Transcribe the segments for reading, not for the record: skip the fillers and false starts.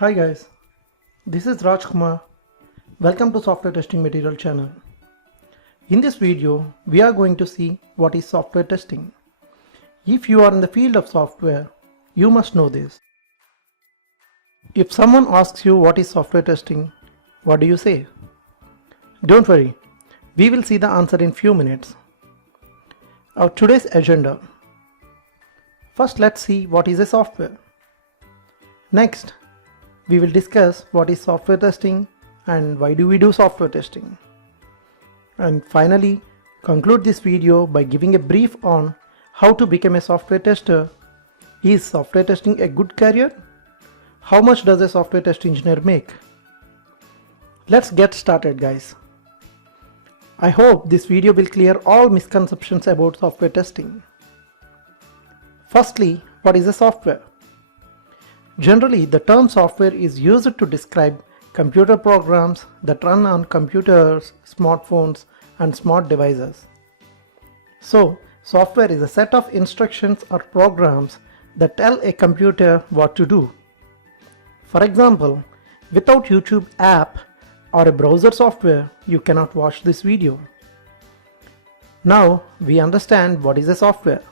Hi guys, this is Raj Kumar. Welcome to Software Testing Material channel. In this video, we are going to see what is software testing. If you are in the field of software, you must know this. If someone asks you what is software testing, what do you say? Don't worry, we will see the answer in few minutes. Our today's agenda. First, let's see what is a software. Next, we will discuss what is software testing and why do we do software testing. And finally, conclude this video by giving a brief on how to become a software tester. Is software testing a good career? How much does a software test engineer make? Let's get started, guys. I hope this video will clear all misconceptions about software testing. Firstly, what is a software? Generally, the term software is used to describe computer programs that run on computers, smartphones, and smart devices. So, software is a set of instructions or programs that tell a computer what to do. For example, without YouTube app or a browser software, you cannot watch this video. Now, we understand what is a software.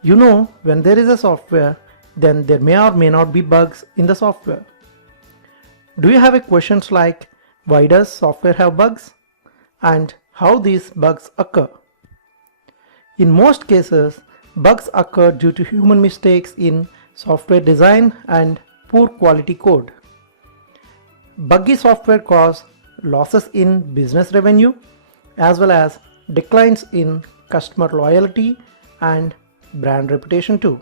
You know, when there is a software, then there may or may not be bugs in the software. Do you have a questions like why does software have bugs and how these bugs occur? In most cases, bugs occur due to human mistakes in software design and poor quality code. Buggy software cause losses in business revenue as well as declines in customer loyalty and brand reputation too.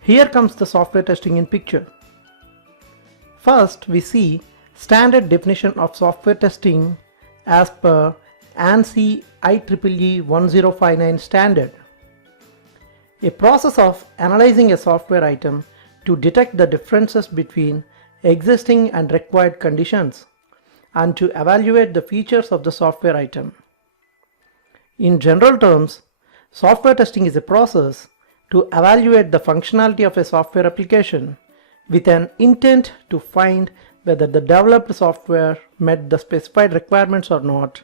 Here comes the software testing in picture. First, we see standard definition of software testing as per ANSI IEEE 1059 standard. A process of analyzing a software item to detect the differences between existing and required conditions and to evaluate the features of the software item. In general terms, software testing is a process to evaluate the functionality of a software application with an intent to find whether the developed software met the specified requirements or not,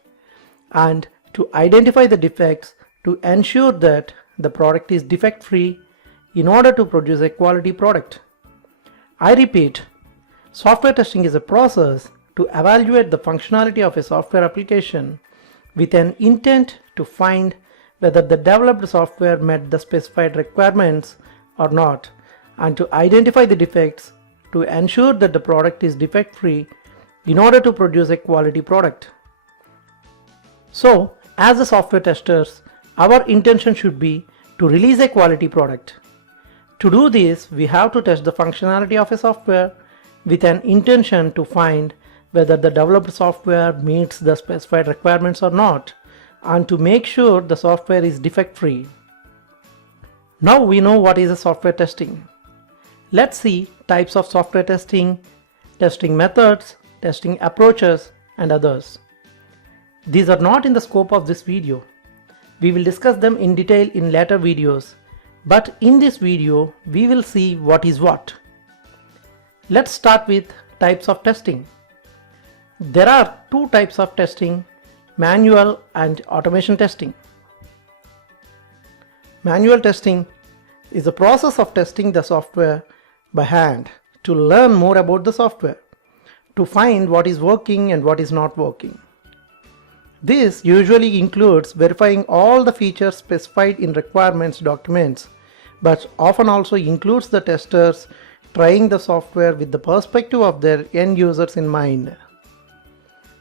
and to identify the defects to ensure that the product is defect-free in order to produce a quality product. I repeat, software testing is a process to evaluate the functionality of a software application with an intent to find whether the developed software met the specified requirements or not, and to identify the defects to ensure that the product is defect-free in order to produce a quality product. So, as the software testers, our intention should be to release a quality product. To do this, we have to test the functionality of a software with an intention to find whether the developed software meets the specified requirements or not, and to make sure the software is defect-free. Now we know what is a software testing. Let's see types of software testing, testing methods, testing approaches, and others. These are not in the scope of this video. We will discuss them in detail in later videos, but in this video we will see what is what. Let's start with types of testing. There are two types of testing: manual and automation testing. Manual testing is the process of testing the software by hand to learn more about the software, to find what is working and what is not working. This usually includes verifying all the features specified in requirements documents, but often also includes the testers trying the software with the perspective of their end users in mind.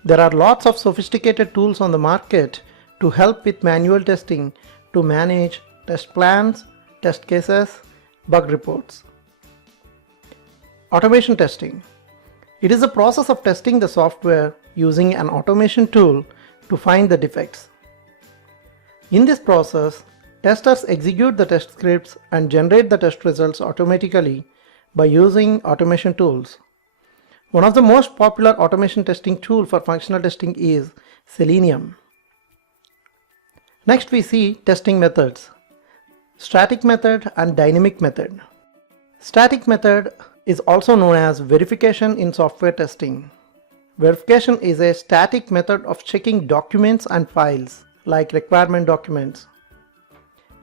There are lots of sophisticated tools on the market to help with manual testing to manage test plans, test cases, bug reports. Automation testing. It is a process of testing the software using an automation tool to find the defects. In this process, testers execute the test scripts and generate the test results automatically by using automation tools. One of the most popular automation testing tool for functional testing is Selenium. Next we see testing methods. Static method and dynamic method. Static method is also known as verification in software testing. Verification is a static method of checking documents and files, like requirement documents.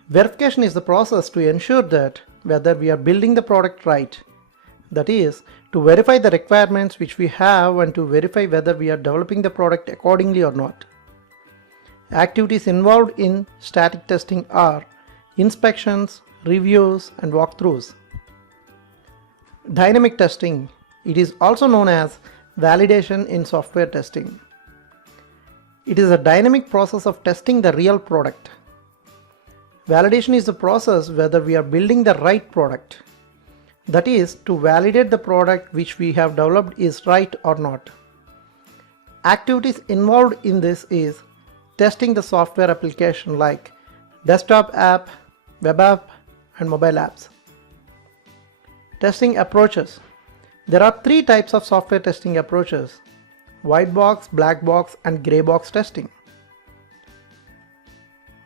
Verification is the process to ensure that whether we are building the product right, that is, to verify the requirements which we have and to verify whether we are developing the product accordingly or not. Activities involved in static testing are inspections, reviews, and walkthroughs. Dynamic testing. It is also known as validation in software testing. It is a dynamic process of testing the real product. Validation is the process whether we are building the right product. That is, to validate the product which we have developed is right or not. Activities involved in this is testing the software application like desktop app, web app, and mobile apps. Testing approaches. There are three types of software testing approaches: white box, black box, and gray box testing.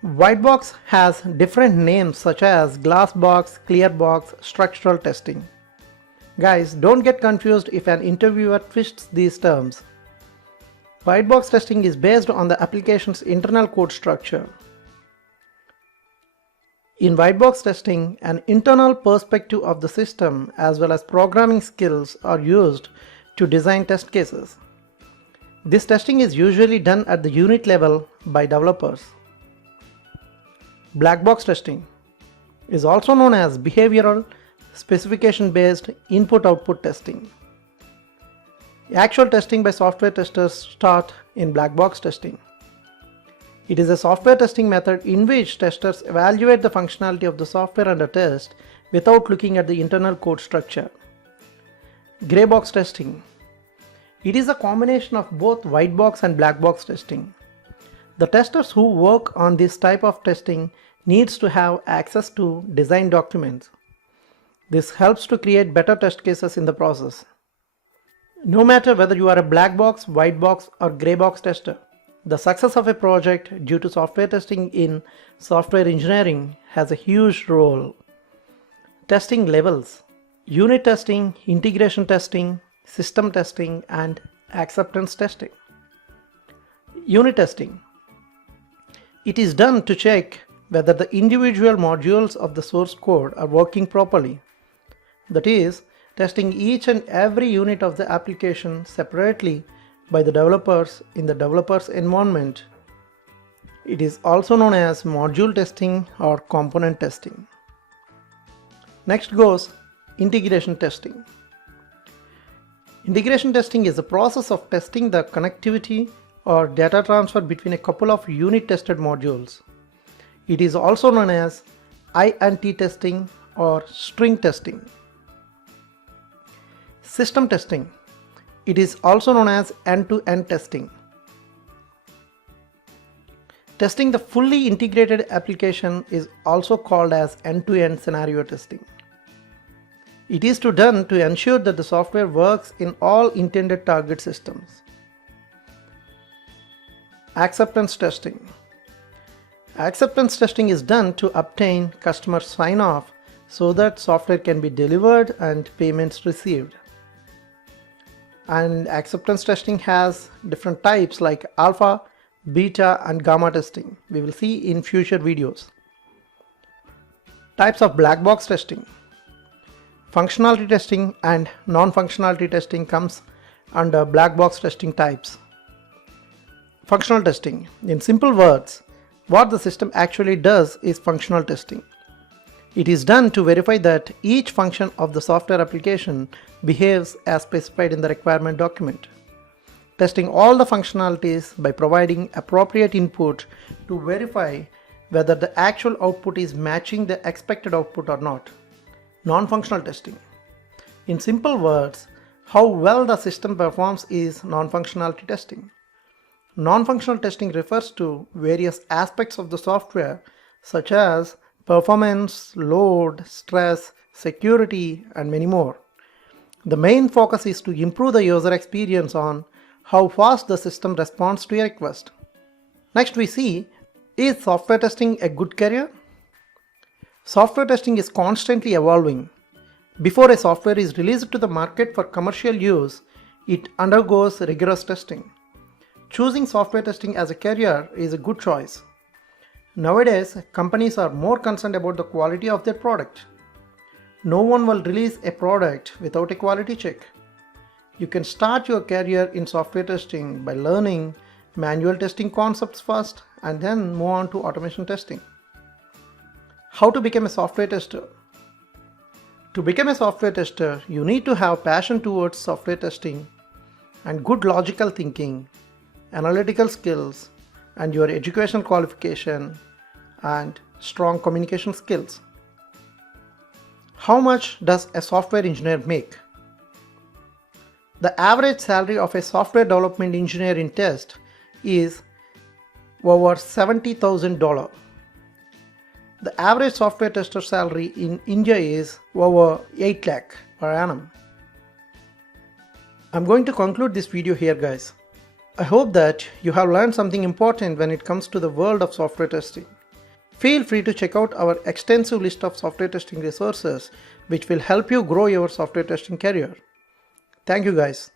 White box has different names such as glass box, clear box, structural testing. Guys, don't get confused if an interviewer twists these terms. White box testing is based on the application's internal code structure. In white box testing, an internal perspective of the system as well as programming skills are used to design test cases. This testing is usually done at the unit level by developers. Black box testing is also known as behavioral specification-based input-output testing. Actual testing by software testers start in black box testing. It is a software testing method in which testers evaluate the functionality of the software under test without looking at the internal code structure. Gray box testing. It is a combination of both white box and black box testing. The testers who work on this type of testing needs to have access to design documents. This helps to create better test cases in the process. No matter whether you are a black box, white box, or gray box tester, the success of a project due to software testing in software engineering has a huge role. Testing levels: unit testing, integration testing, system testing, and acceptance testing. Unit testing. It is done to check whether the individual modules of the source code are working properly. That is, testing each and every unit of the application separately by the developers in the developer's environment. It is also known as module testing or component testing. Next goes integration testing. Integration testing is the process of testing the connectivity or data transfer between a couple of unit tested modules. It is also known as I&T testing or string testing. System testing. It is also known as end-to-end testing. Testing the fully integrated application is also called as end-to-end scenario testing. It is done to ensure that the software works in all intended target systems. Acceptance testing. Acceptance testing is done to obtain customer sign-off so that software can be delivered and payments received. And acceptance testing has different types like alpha, beta, and gamma testing. We will see in future videos. Types of black box testing. Functionality testing and non-functionality testing comes under black box testing types. Functional testing. In simple words, what the system actually does is functional testing. It is done to verify that each function of the software application behaves as specified in the requirement document. Testing all the functionalities by providing appropriate input to verify whether the actual output is matching the expected output or not. Non-functional testing. In simple words, how well the system performs is non-functionality testing. Non-functional testing refers to various aspects of the software such as performance, load, stress, security, and many more. The main focus is to improve the user experience on how fast the system responds to a request. Next we see, is software testing a good career? Software testing is constantly evolving. Before a software is released to the market for commercial use, it undergoes rigorous testing. Choosing software testing as a career is a good choice. Nowadays, companies are more concerned about the quality of their product. No one will release a product without a quality check. You can start your career in software testing by learning manual testing concepts first and then move on to automation testing. How to become a software tester? To become a software tester, you need to have passion towards software testing and good logical thinking, analytical skills, and your educational qualification and strong communication skills. How much does a software engineer make? The average salary of a software development engineer in test is over $70,000. The average software tester salary in India is over 8 lakh per annum. I'm going to conclude this video here, guys. I hope that you have learned something important when it comes to the world of software testing. Feel free to check out our extensive list of software testing resources which will help you grow your software testing career. Thank you, guys.